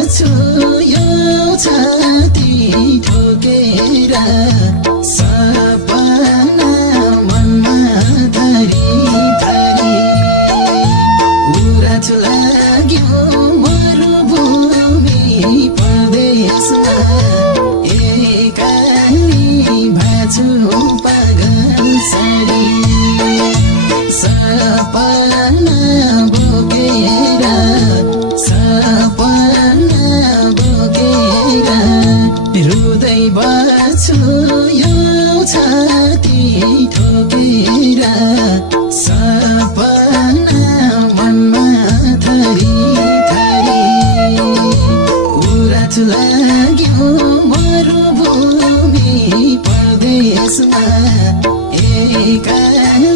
बाछु यो छाती ठोकेर सपना मनमा धरी धरी उराछु लाग्यो मरुभूमि परदेशमा एकाली भाछु पागल सरी सपना बोकेर रुँदै बस्छु यो छाती ठोकेर सपना मनमा धरी धरी उराछु लाग्यो मरुभूमि परदेशमा एकाली